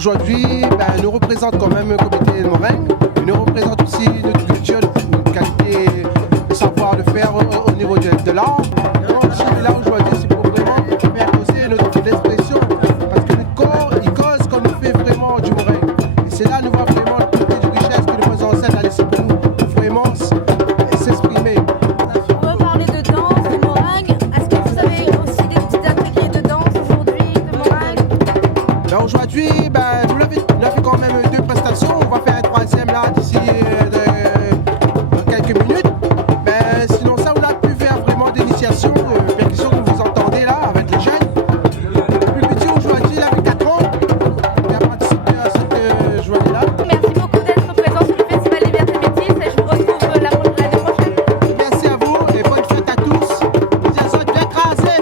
aujourd'hui, nous représente quand même le comité de Moraigne, nous représente aussi notre culture, notre qualité de savoir de faire au niveau de l'art. Donc, si on est là aujourd'hui, c'est pour vraiment faire causer notre expression, parce que notre corps, il cause qu'on nous fait vraiment du Moraigne. Et c'est là nous voit vraiment le côté de richesse que nos ancêtres a laissé pour nous, pour vraiment s'exprimer. On va parler de danse, de Moraigne. Est-ce que vous avez aussi des petits ateliers de danse aujourd'hui, de Moraigne? Aujourd'hui, nous avons quand même 2 prestations. On va faire un 3e là d'ici quelques minutes. Sinon ça, on a pu faire vraiment d'initiation, percussion que vous entendez là avec les jeunes. Le plus petit aujourd'hui, il avait 4 ans. Il a participé à cette journée-là. Merci beaucoup d'être présent sur le Festival Liberté Métis et je vous retrouve l'année prochaine. Merci à vous et bonne fête à tous. Bien écrasé,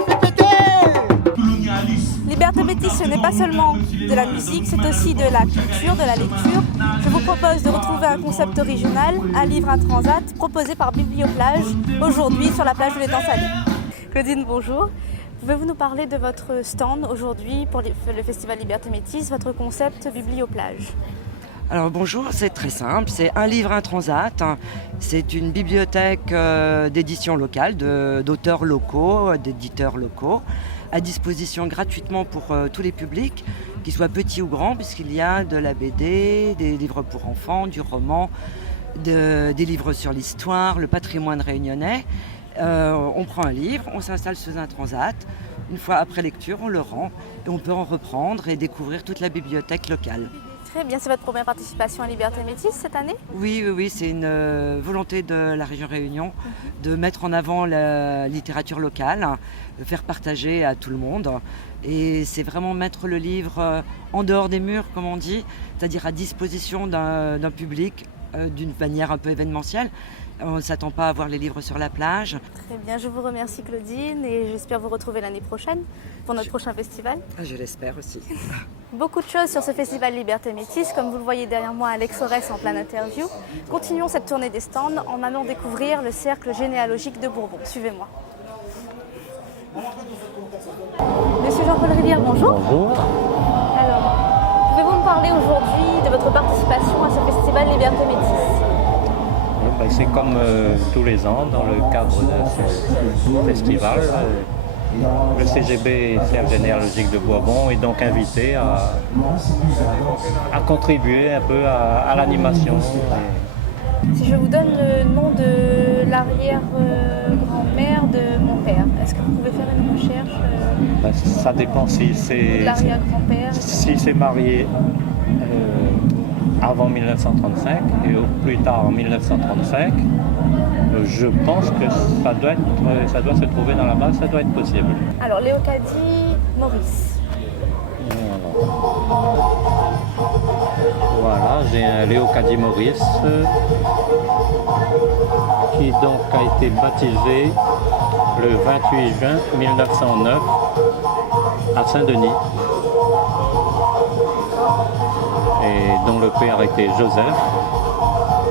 Liberté Métis, ce n'est pas seulement de la musique, c'est aussi de la culture, de la lecture. Je vous propose de retrouver un concept original, un livre, un transat, proposé par Biblioplage, aujourd'hui sur la plage de l'Étang Salé. Claudine, bonjour. Pouvez-vous nous parler de votre stand aujourd'hui pour le Festival Liberté Métis, votre concept Biblioplage? Alors bonjour, c'est très simple, c'est un livre, un transat. C'est une bibliothèque d'édition locale, d'auteurs locaux, d'éditeurs locaux, à disposition gratuitement pour tous les publics, qu'ils soient petits ou grands, puisqu'il y a de la BD, des livres pour enfants, du roman, des livres sur l'histoire, le patrimoine réunionnais. On prend un livre, on s'installe sous un transat. Une fois après lecture, on le rend et on peut en reprendre et découvrir toute la bibliothèque locale. Très bien, c'est votre première participation à Liberté Métis cette année? Oui, c'est une volonté de la région Réunion de mettre en avant la littérature locale, de faire partager à tout le monde. Et c'est vraiment mettre le livre en dehors des murs, comme on dit, c'est-à-dire à disposition d'un public d'une manière un peu événementielle. On ne s'attend pas à voir les livres sur la plage. Très bien, je vous remercie Claudine et j'espère vous retrouver l'année prochaine pour notre prochain festival. Je l'espère aussi. Beaucoup de choses sur ce festival Liberté Métis, comme vous le voyez derrière moi, Alex Aurès en pleine interview. Continuons cette tournée des stands en allant découvrir le cercle généalogique de Bourbon. Suivez-moi. Monsieur Jean-Paul Rivière, bonjour. Bonjour. Alors, pouvez-vous me parler aujourd'hui de votre participation à ce festival Liberté Métis? C'est comme tous les ans, dans le cadre de ce festival, le CGB, Cercle généalogique de Bourbon, est donc invité à contribuer un peu à l'animation. Si je vous donne le nom de l'arrière-grand-mère de mon père, est-ce que vous pouvez faire une recherche Ça dépend si c'est l'arrière-grand-père. Si c'est marié avant 1935 et au plus tard en 1935, je pense que ça doit se trouver dans la base, ça doit être possible. Alors, Léocadie Maurice. Voilà, j'ai un Léocadie Maurice qui donc a été baptisé le 28 juin 1909 à Saint-Denis. Et dont le père était Joseph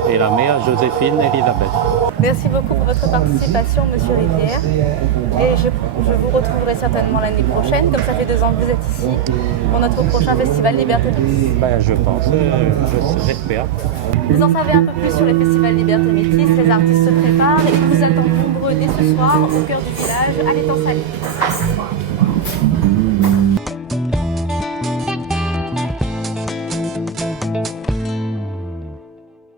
et la mère Joséphine Elisabeth. Merci beaucoup pour votre participation, Monsieur Rivière. Et je vous retrouverai certainement l'année prochaine, comme ça fait 2 ans que vous êtes ici, pour notre prochain festival Liberté Métis. Je pense, j'espère. Vous en savez un peu plus sur le festival Liberté Métis, les artistes se préparent et ils vous attendent nombreux dès ce soir au cœur du village, à l'Étang Salé.